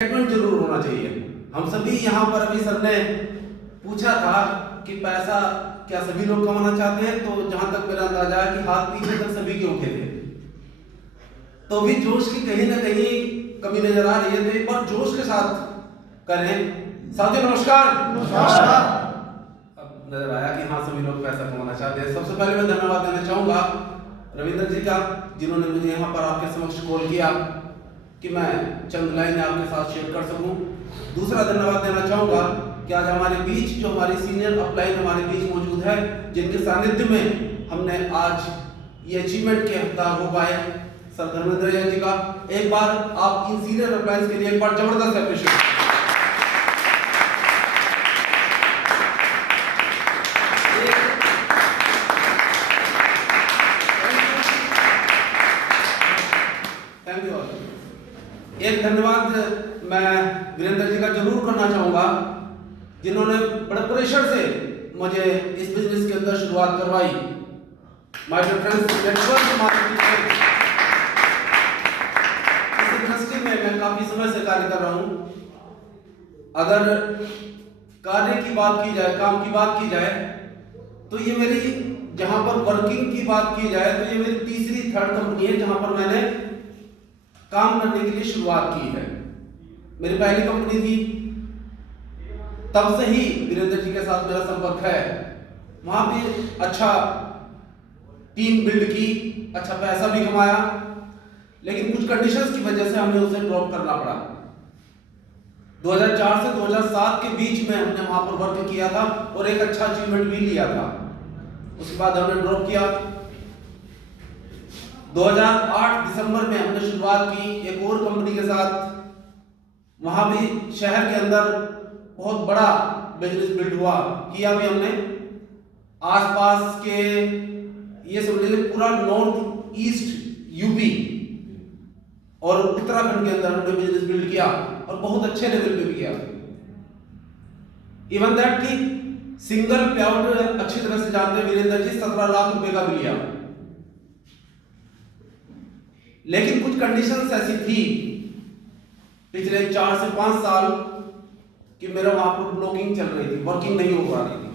Statement जरूर होना चाहिए। हम सभी यहाँ पर अभी सर ने पूछा था कि पैसा क्या सभी लोग कमाना चाहते हैं, तो जहां तक मेरा अंदाजा है कि हाथ पीछे तक सभी के उठे थे। तो अभी जोश की कहीं ना कहीं कमी नजर आ रही है, तो एक बार जोश के साथ करें। साथियों नमस्कार। नमस्कार। अब नजर आया कि हाँ सभी लोग पैसा कमाना चाहते हैं। सबसे पहले मैं धन्यवाद देना चाहूंगा रविंद्र जी का, जिन्होंने मुझे यहाँ पर आपके समक्ष कॉल किया कि मैं चंद लाइनें आपके साथ शेयर कर सकूं। दूसरा धन्यवाद देना चाहूंगा कि आज हमारे बीच जो हमारी सीनियर अपलाइन हमारे बीच मौजूद है, जिनके सानिध्य में हमने आज ये अचीवमेंट के हकदार हो पाए, सर धर्मेंद्र जी का एक बार आप इन सीनियर अपलाइंस के लिए एक बार जबरदस्त अप्रिशिएट। Thank you all. एक धन्यवाद मैं वीरेंद्र जी का जरूर करना चाहूंगा, जिन्होंने बड़े प्रेशर से मुझे इस बिजनेस के अंदर शुरुआत करवाई। My dear friends, network marketing इस इंडस्ट्री में मैं काफी समय से कार्य कर रहा हूं। अगर कार्य की बात की जाए, काम की बात की जाए, तो ये मेरी, जहां पर वर्किंग की बात की जाए, तो ये मेरी तीसरी थर्ड कंपनी है जहां पर मैंने काम करने के लिए शुरुआत की है। मेरी पहली कंपनी थी, तब से ही वीरेंद्र जी के साथ मेरा संपर्क है। वहां भी अच्छा टीम बिल्ड की, अच्छा पैसा भी कमाया, लेकिन कुछ कंडीशंस की वजह से हमें उसे ड्रॉप करना पड़ा। 2004 से 2007 के बीच में हमने वहां पर वर्क किया था और एक अच्छा अचीवमेंट भी लिया था। उसके बाद हमने ड्रॉप किया। 2008 दिसंबर में हमने शुरुआत की एक और कंपनी के साथ। वहां भी शहर के अंदर बहुत बड़ा बिजनेस बिल्ड हुआ, किया भी हमने। आसपास के ये समझ लीजिए पूरा नॉर्थ ईस्ट यूपी और उत्तराखंड के अंदर हमने बिजनेस बिल्ड किया और बहुत अच्छे लेवल पे भी किया। इवन दैट की सिंगल पे आउट अच्छी तरह से जानते हैं वीरेंद्र जी, 17 लाख रुपए का भी लिया। लेकिन कुछ कंडीशंस ऐसी थी पिछले 4 से 5 साल कि मेरा वहां पर ब्लॉकिंग चल रही थी, वर्किंग नहीं हो पा रही थी।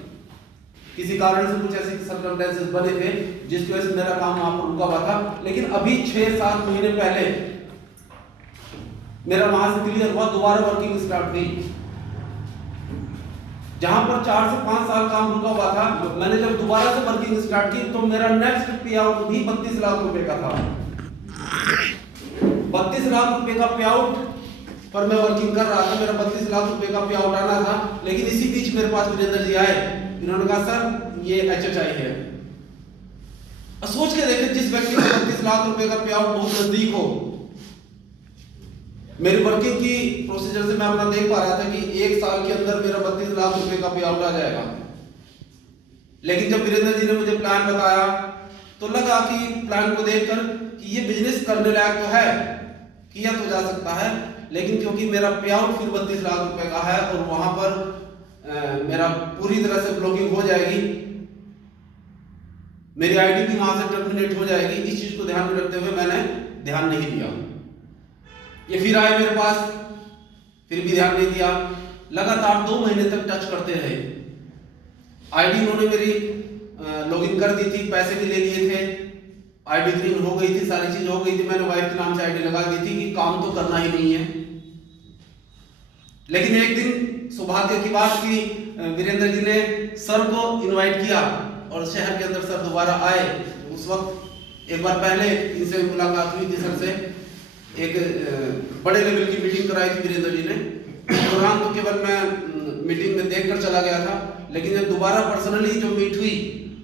किसी कारण से कुछ ऐसे सर्कमस्टेंसेस बने थे जिसकी वजह से मेरा काम वहां पर रुका हुआ था। लेकिन अभी 6-7 महीने पहले मेरा वहां से क्लियर हुआ, दोबारा वर्किंग स्टार्ट हुई। जहां पर 4 से 5 साल काम रुका हुआ था, मैंने जब दोबारा से वर्किंग स्टार्ट की तो मेरा नेक्स्ट पे आउट भी 32 लाख रुपए का था। 32 लाख रुपए का पे आउट पर मैं वर्किंग कर रहा था, मेरा 32 लाख रुपए का पे आउट आना था। लेकिन इसी बीच मेरे पास वीरेंद्र जी आए, इन्होंने कहा सर ये HHI है। और सोच के देखें, जिस व्यक्ति को 32 लाख रुपए का पे आउट बहुत नजदीक हो। मेरी वर्किंग की प्रोसीजर से मैं अपना देख पा रहा था कि 1 साल के अंदर मेरा 32 लाख रुपए का पे आउट आ जाएगा। लेकिन जब वीरेंद्र जी ने मुझे प्लान बताया तो लगा कि प्लान को देखकर कि ये बिजनेस करने लायक तो है, किया तो जा सकता है। लेकिन क्योंकि मेरा पे आउट फिर 32 लाख रुपए का है और वहां पर मेरा पूरी तरह से ब्लॉकिंग हो जाएगी, मेरी आईडी भी वहां से टर्मिनेट हो जाएगी, इस चीज को ध्यान में रखते हुए मैंने ध्यान नहीं दिया। ये फिर आए मेरे पास, फिर भी ध्यान नहीं दिया। लगातार 2 महीने तक टच करते रहे। आईडी उन्होंने मेरी लॉगिन कर दी थी, पैसे भी ले लिए थे, आईडी ग्रीन हो गई थी, सारी चीज हो गई थी। मैंने वाइफ के नाम से आईडी लगा दी थी कि काम तो करना ही नहीं है। लेकिन एक दिन सौभाग्य की बात की, वीरेंद्र जी ने सर को इनवाइट किया और शहर के अंदर सर दोबारा आए। उस वक्त एक बार पहले इनसे मुलाकात हुई थी सर से, एक बड़े लेवल की मीटिंग कराई थी वीरेंद्र जी ने। दौरान तो केवल मैं मीटिंग में देखकर चला गया था, लेकिन जब दोबारा पर्सनली जो मीट हुई,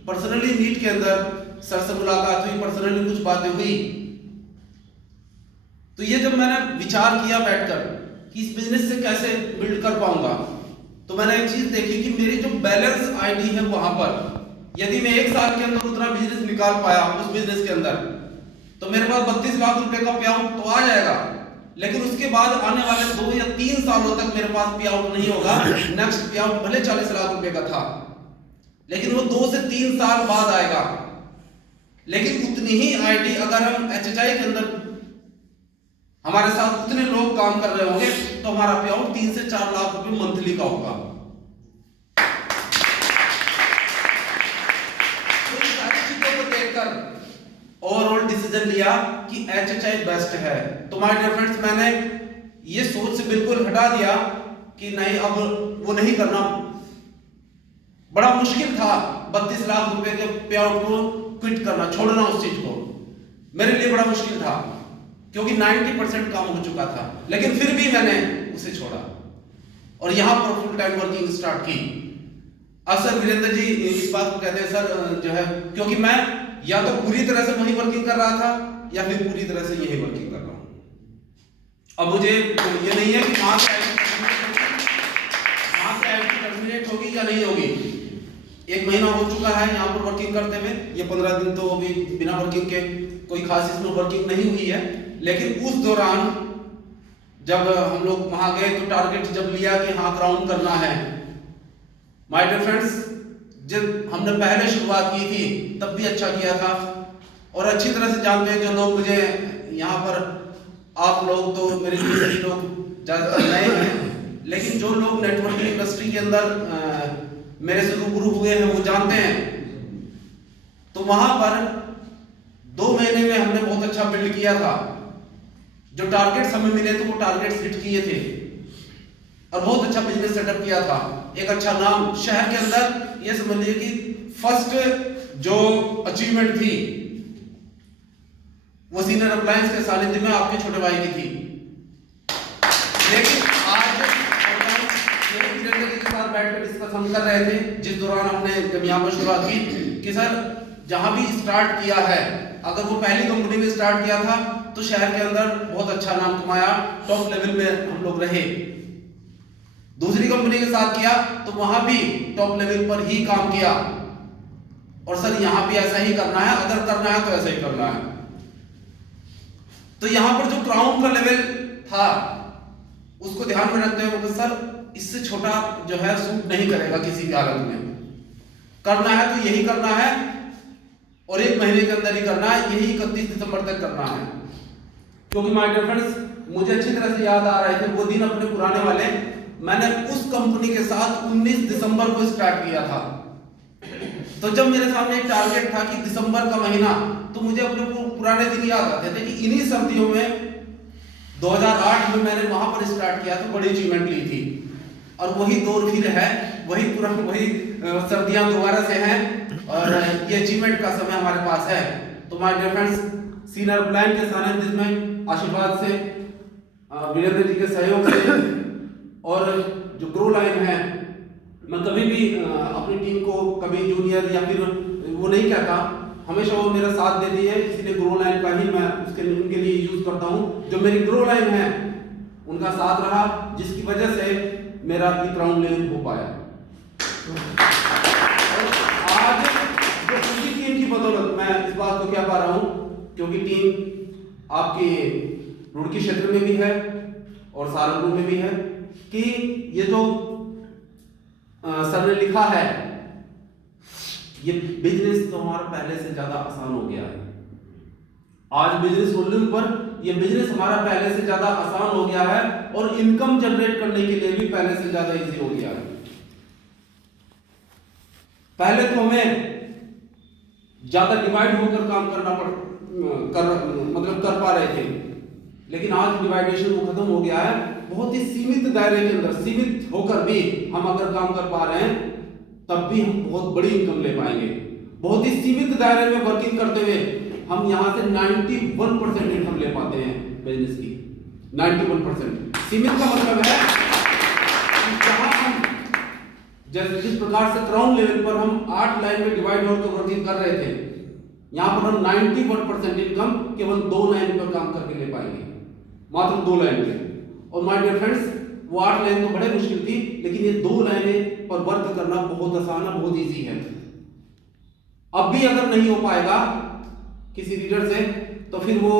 पर्सनली मीट के अंदर सर से मुलाकात हुई, पर्सनली कुछ बातें हुई, तो ये जब मैंने विचार किया बैठकर कि इस बिजनेस से कैसे बिल्ड कर पाऊंगा, तो मैंने एक चीज देखी कि मेरी जो बैलेंस आईडी है वहां पर, यदि मैं 1 साल के अंदर उतना बिजनेस निकाल पाया उस बिजनेस के अंदर, तो मेरे पास 32 लाख रुपए का पे आउट तो आ जाएगा। लेकिन उसके बाद आने वाले 2 या 3 सालों तक मेरे पास पे आउट नहीं होगा। नेक्स्ट पे आउट भले 40 लाख रुपए का था, लेकिन वो 2 से 3 साल बाद आएगा। लेकिन उतनी ही आईडी अगर हम HHI के अंदर हमारे साथ उतने लोग काम कर रहे होंगे तो हमारा पे आउट 3 से 4 लाख रुपए मंथली का होगा। तो इन सारी चीजों को देखकर ओवरऑल डिसीजन लिया कि HHI बेस्ट है। तो माय डियर फ्रेंड्स, मैंने ये सोच से बिल्कुल हटा दिया कि नहीं, अब वो नहीं करना। बड़ा मुश्किल था 32 लाख रुपए के पे आउट को क्विट करना, छोड़ना उस चीज को। मेरे लिए बड़ा मुश्किल था क्योंकि 90% काम हो चुका था, लेकिन फिर भी मैंने उसे छोड़ा और यहां पर फुल टाइम वर्किंग स्टार्ट की। अक्सर वीरेंद्र जी इस बात को कहते हैं, सर जो है, क्योंकि मैं या तो पूरी तरह से वही वर्किंग कर रहा था या फिर पूरी तरह से यही वर्किंग कर रहा हूं। अब मुझे ये नहीं है कि वहां से टर्मिनेट होगी या नहीं होगी। 1 महीना हो चुका है यहाँ पर वर्किंग करते हुए, ये 15 दिन तो अभी बिना वर्किंग के कोई खास इसमें वर्किंग नहीं हुई है। लेकिन उस दौरान जब हम लोग वहां गए तो टारगेट जब लिया कि हाँ क्राउन करना है, माय डियर फ्रेंड्स, जब हमने पहले शुरुआत की थी तब भी अच्छा किया था। और अच्छी तरह से जानते हैं जो लोग मुझे यहाँ पर, आप लोग तो मेरे लिए लोग ज्यादातर नए हैं, लेकिन जो लोग नेटवर्किंग इंडस्ट्री के अंदर मेरे से रूबरू हुए हैं वो जानते हैं। तो वहां पर 2 महीने में हमने बहुत अच्छा बिल्ड किया था। जो टारगेट्स हमें मिले थे वो टारगेट्स हिट किए थे और बहुत अच्छा बिजनेस सेटअप किया था। एक अच्छा नाम शहर के अंदर, ये समझ लीजिए कि फर्स्ट जो अचीवमेंट थी वो सीनियर अप्लायंस के सानिध्य में आपके छोटे भाई की थी। लेकिन आज वीरेंद्र जी के साथ बैठकर डिस्कस हम कर रहे थे, जिस दौरान हमने जब यहाँ पर शुरुआत की कि सर जहां भी स्टार्ट किया है, अगर वो पहली कंपनी में स्टार्ट किया था तो शहर के अंदर बहुत अच्छा नाम कमाया, टॉप लेवल में हम लोग रहे। दूसरी कंपनी के साथ किया तो वहां भी टॉप लेवल पर ही काम किया, और सर यहां भी ऐसा ही करना है, अगर करना है तो ऐसा ही करना है। तो यहां पर जो क्राउन का लेवल था उसको ध्यान में रखते हुए सर इससे छोटा जो है सूट नहीं करेगा किसी भी हालत में, करना है तो यही करना है और 1 महीने के अंदर ही करना है, यही 31 दिसंबर तक करना है। क्योंकि माय डियर फ्रेंड्स, मुझे अच्छी तरह से याद आ रहे थे वो दिन अपने पुराने वाले। मैंने उस कंपनी के साथ 19 दिसंबर को स्टार्ट किया था। तो जब मेरे सामने एक टारगेट था कि दिसंबर का महीना, तो मुझे अपने पुराने दिन याद आते थे कि इन्हीं सर्दियों में 2008 में मैंने वहां पर स्टार्ट किया तो बड़ी अचीवमेंट ली थी, और वही दौर फिर है, वही सर्दियां दोबारा से हैं और ये अचीवमेंट का समय हमारे पास है। तो my dear friends, senior plan के सानिध्य में, आशीर्वाद से, वीरेंद्र जी के सहयोग से और जो ग्रो लाइन है, मैं कभी भी अपनी टीम को कभी जूनियर या फिर वो नहीं कहता, हमेशा वो मेरा साथ देती है, इसीलिए ग्रो लाइन का ही मैं उनके लिए यूज करता हूँ। जो मेरी ग्रो लाइन है उनका साथ रहा, जिसकी वजह से मेरा क्राउन लेवल हो पाया। आज जो उसी टीम की बदौलत मैं इस बात को कह पा रहा हूँ, क्योंकि टीम आपके रुड़की क्षेत्र में भी है और सहारनपुर में भी है, कि ये जो सर ने लिखा है, ये बिजनेस तो हमारा पहले से ज्यादा आसान हो गया है। आज बिजनेस वॉल्यूम पर ये बिजनेस हमारा पहले से ज्यादा आसान हो गया है और इनकम जनरेट करने के लिए भी पहले से ज्यादा इजी हो गया है। पहले तो हमें ज्यादा डिवाइड होकर काम करना कर पा रहे थे, लेकिन आज डिवाइडेशन वो खत्म हो गया है। बहुत ही सीमित दायरे के अंदर, सीमित होकर भी हम अगर काम कर पा रहे हैं तब भी हम बहुत बड़ी इनकम ले पाएंगे। बहुत ही सीमित दायरे में वर्किंग करते हुए हम यहाँ से 91% इनकम ले पाते हैं बिजनेस की। 91% सीमित का मतलब है कि जहां हम जिस प्रकार से क्राउन लेवल पर हम 8 लाइन में डिवाइड होकर वर्किंग कर रहे थे, यहाँ पर हम 91% इनकम केवल 2 लाइन पर काम करके ले पाएंगे, मात्र 2 लाइन में। और माय डियर फ्रेंड्स, वो 8 लाइन तो बड़े मुश्किल थी, लेकिन ये 2 लाइनें पर वर्क करना बहुत आसान है, बहुत इजी है। अब भी अगर नहीं हो पाएगा किसी रीडर से, तो फिर वो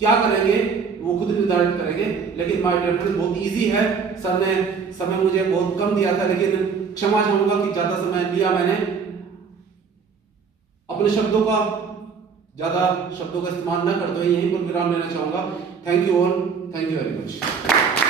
क्या करेंगे वो खुद निर्धारित करेंगे। लेकिन माय डियर फ्रेंड्स, बहुत इजी है। सर ने समय मुझे बहुत कम दिया था, लेकिन क्षमा चाहूंगा कि ज्यादा समय लिया मैंने। अपने शब्दों का ज़्यादा शब्दों का इस्तेमाल न करते हुए यहीं पर विराम लेना चाहूँगा। Thank you all, thank you very much.